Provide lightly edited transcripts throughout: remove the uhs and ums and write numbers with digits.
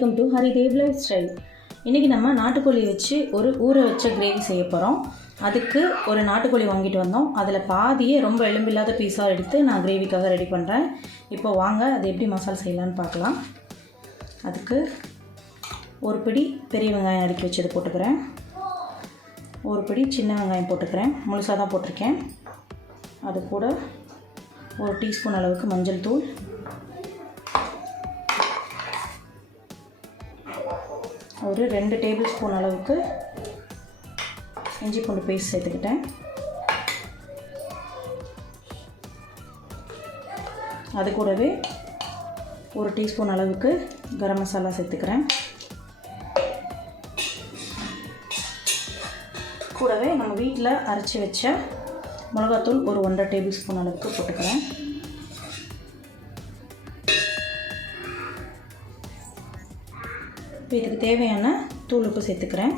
Welcome to Haridev lifestyle. இன்றைக்கி நம்ம நாட்டுக்கோழி வச்சு ஒரு ஊற வச்ச கிரேவி செய்ய போகிறோம். அதுக்கு ஒரு நாட்டுக்கோழி வாங்கிட்டு வந்தோம். அதில் பாதியே ரொம்ப எலும்பில்லாத பீஸாக எடுத்து நான் கிரேவிக்காக ரெடி பண்ணுறேன். இப்போ வாங்க அது எப்படி மசாலா செய்யலான்னு பார்க்கலாம். அதுக்கு ஒரு பிடி பெரிய வெங்காயம் நறுக்கி வச்சது போட்டுக்கிறேன். ஒரு பிடி சின்ன வெங்காயம் போட்டுக்கிறேன், முழுசாக தான் போட்டிருக்கேன். அது கூட ஒரு டீஸ்பூன் அளவுக்கு மஞ்சள் தூள், ஒரு 2 டேபிள் ஸ்பூன் அளவுக்கு இஞ்சி பூண்டு பேஸ்ட் சேர்த்துக்கிட்டேன். அது கூடவே ஒரு டீஸ்பூன் அளவுக்கு கரம் மசாலா சேர்த்துக்கிறேன். கூடவே நம்ம வீட்டில் அரைச்சி வச்ச மிளகாத்தூள் ஒரு 1.5 டேபிள் ஸ்பூன் அளவுக்கு போட்டுக்கிறேன். இப்போ இதுக்கு தேவையான தூள் உப்பு சேர்த்துக்கிறேன்.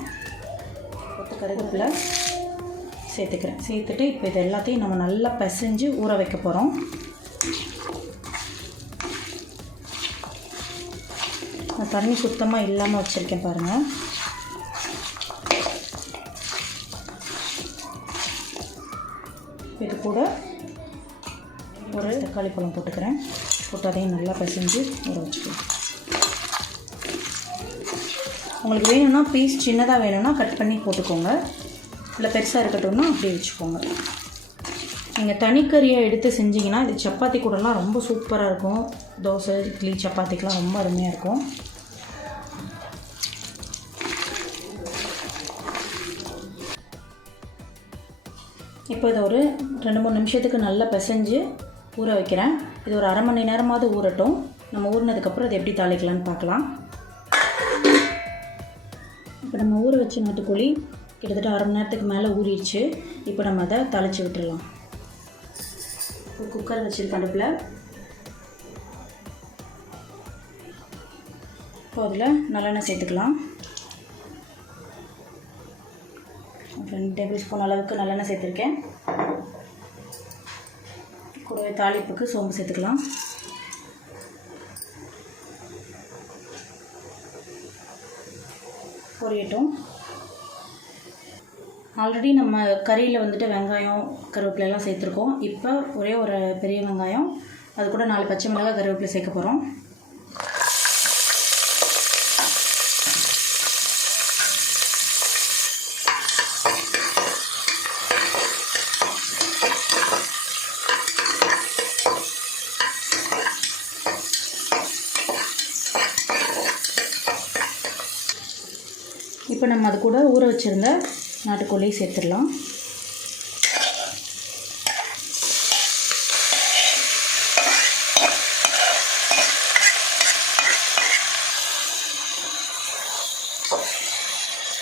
கருவேப்பிலை சேர்த்துட்டு இப்போ இது எல்லாத்தையும் நம்ம நல்லா பிசைஞ்சு ஊற வைக்க போகிறோம். நான் தண்ணி சுத்தமாக இல்லாமல் வச்சுருக்கேன் பாருங்கள். இது கூட ஒரு தக்காளி பழம் போட்டுக்கிறேன். போட்டு அதையும் நல்லா பிசைஞ்சு ஊற வச்சுக்கலாம். உங்களுக்கு வேணும்னா பீஸ் சின்னதாக வேணும்னா கட் பண்ணி போட்டுக்கோங்க, இல்லை பெருசாக இருக்கட்டும்னா அப்படியே வச்சுக்கோங்க. நீங்கள் தனிக்கறியை எடுத்து செஞ்சிங்கன்னா இது சப்பாத்தி கூடலாம் ரொம்ப சூப்பராக இருக்கும். தோசை, இட்லி, சப்பாத்திக்கெலாம் ரொம்ப அருமையாக இருக்கும். இப்போ இதை ஒரு 2-3 நிமிஷத்துக்கு நல்லா பிசைஞ்சு ஊற வைக்கிறேன். இது ஒரு அரை மணி நேரமாவது ஊறட்டும். நம்ம ஊறினதுக்கப்புறம் அதை எப்படி தாளிக்கலான்னு பார்க்கலாம். இப்போ நம்ம ஊற வச்ச நாட்டுக்கோழி கிட்டத்தட்ட அரை மணி நேரத்துக்கு மேலே ஊறிடுச்சு. இப்போ நம்ம அதை தாளித்து விட்டுடலாம். ஒரு குக்கர் வச்சுருக்க அடுப்பில் இப்போ அதில் நல்லெண்ணெய் சேர்த்துக்கலாம். 2 டேபிள் ஸ்பூன் அளவுக்கு நல்லெண்ணெய் சேர்த்துருக்கேன். கூடவே தாளிப்புக்கு சோம்பு சேர்த்துக்கலாம். பொரியட்டும். ஆல்ரெடி நம்ம கறியில் வந்துட்டு வெங்காயம், கருவேப்பிலையெல்லாம் சேர்த்துருக்கோம். இப்போ ஒரே ஒரு பெரிய வெங்காயம், அது கூட 4 பச்சை மிளகாய், கருவேப்பிலை சேர்க்க போகிறோம். இப்போ நம்ம அது கூட ஊற வச்சுருந்த நாட்டுக்கோழியை சேர்த்துடலாம்.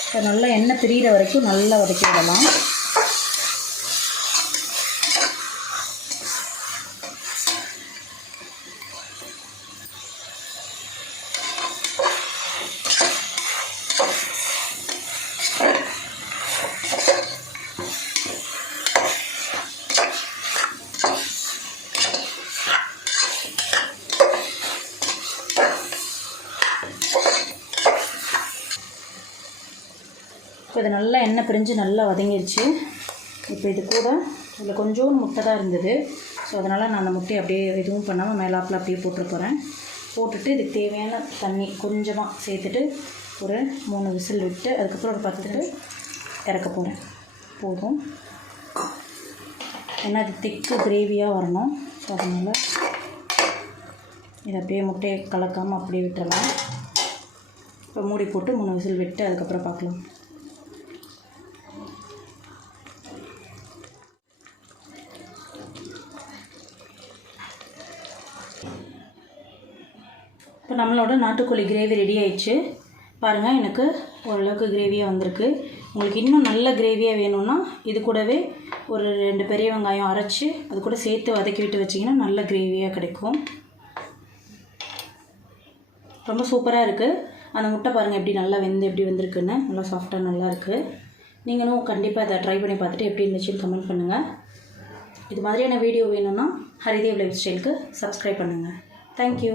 இப்போ நல்லா எண்ணெய் பிரிகிற வரைக்கும் நல்லா வதக்கி விடலாம். இப்போ இது நல்லா எண்ணெய் பிரிஞ்சு நல்லா வதங்கிடுச்சு. இப்போ இது கூட இதில் கொஞ்சம் முட்டை தான் இருந்தது. ஸோ அதனால் நான் அந்த முட்டையை அப்படியே எதுவும் பண்ணாமல் மேலாப்பில் அப்படியே போட்டு போகிறேன். போட்டுட்டு இதுக்கு தேவையான தண்ணி கொஞ்சமாக சேர்த்துட்டு ஒரு 3 விசில் விட்டு அதுக்கப்புறம் ஒரு 10 இறக்க போகிறேன். போதும். ஏன்னா அது திக்கு கிரேவியாக வரணும். ஸோ அதனால் இதை அப்படியே முட்டையை கலக்காமல் அப்படியே விட்டுறலாம். இப்போ மூடி போட்டு 3 விசில் விட்டு அதுக்கப்புறம் பார்க்கலாம். இப்போ நம்மளோட நாட்டுக்கோழி கிரேவி ரெடி ஆயிடுச்சு. பாருங்கள், எனக்கு ஓரளவுக்கு கிரேவியாக வந்திருக்கு. உங்களுக்கு இன்னும் நல்ல கிரேவியாக வேணும்னா இது கூடவே ஒரு 2 பெரிய வெங்காயம் அரைச்சி அது கூட சேர்த்து வதக்கி விட்டு வச்சிங்கன்னா நல்ல கிரேவியாக கிடைக்கும். ரொம்ப சூப்பராக இருக்குது. அந்த முட்டை பாருங்கள் எப்படி நல்லா எப்படி வந்திருக்குன்னு, நல்லா சாஃப்டாக நல்லா இருக்குது. நீங்களும் கண்டிப்பாக அதை ட்ரை பண்ணி பார்த்துட்டு எப்படி இருந்துச்சுன்னு கமெண்ட் பண்ணுங்கள். இது மாதிரியான வீடியோ வேணும்னா ஹரிதேவ் லைஃப் ஸ்டைலுக்கு சப்ஸ்கிரைப் பண்ணுங்கள். தேங்க்யூ.